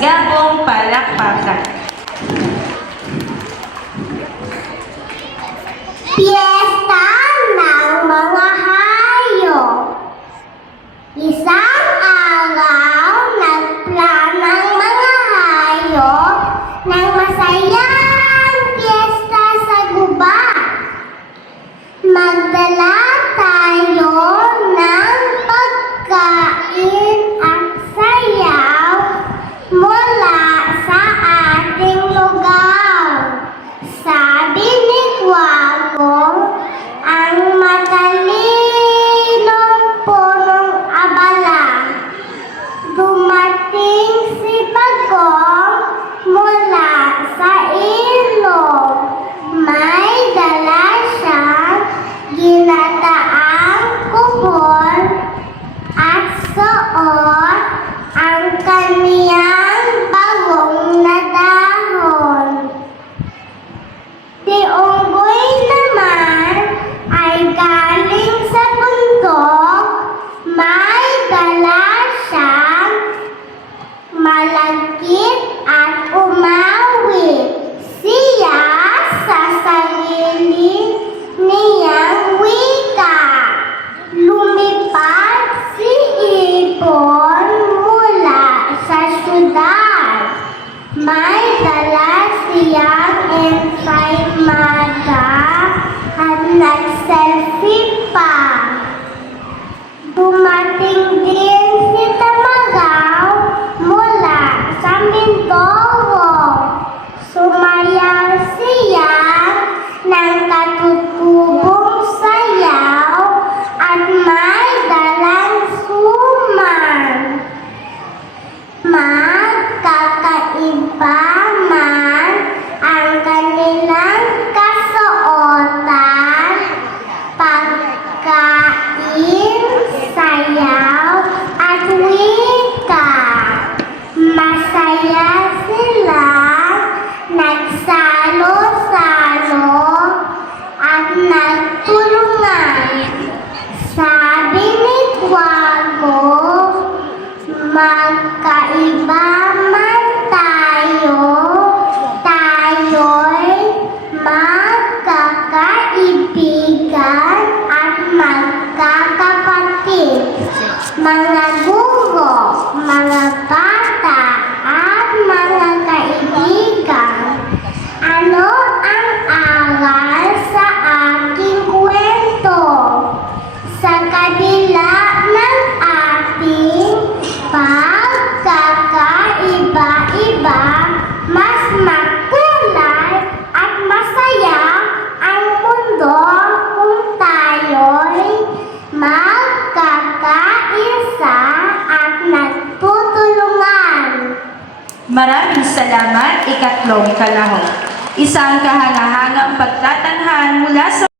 masigabong palakpakan. Piyesta ng mga hayop. Isang araw, nagplanang mga hayop ng masayang piyesta sa gubat. Magdala tayo ng pagkain at sayaw mula sa ating lugar. Sabi ni Quago, ang matalinong punong abala. Dumating si Bagong mula sa ilog. May dala siyang ginataang kuhol at suot ang kaniyang bagong na dahon. Si Unggoy naman ay galing sa bundok. May dala siyang malagkit at umawit. Siya sa sarili niyang wika. Lumipad si Ibon mula sa syudad. May dala siyang ensaymada at nag-selfie pa. Dumating din si Tamagaw mula sa Mindoro. Sumayaw siya ng katutubong sayaw at may dalang suman. Magkakaiba man ang kanilang kasuotan, pagkain, sayaw at wika. Masaya sila, nagsalo-salo at nagtulungan. Sabi ni Quago, magkaiba man tayo, tayo'y magkakaibigan at magkakapatid. Mga guro, mga bata at mga kaibigan, ano ang aral sa aking kwento? Sa kabila ng ating pagkakaiba-iba, mas makulay at masaya ang mundo kung tayo'y magkakaisa at nagtutulungan. Maraming salamat, ikatlong kalahok. Isang kahangahangang pagtatanghal mula sa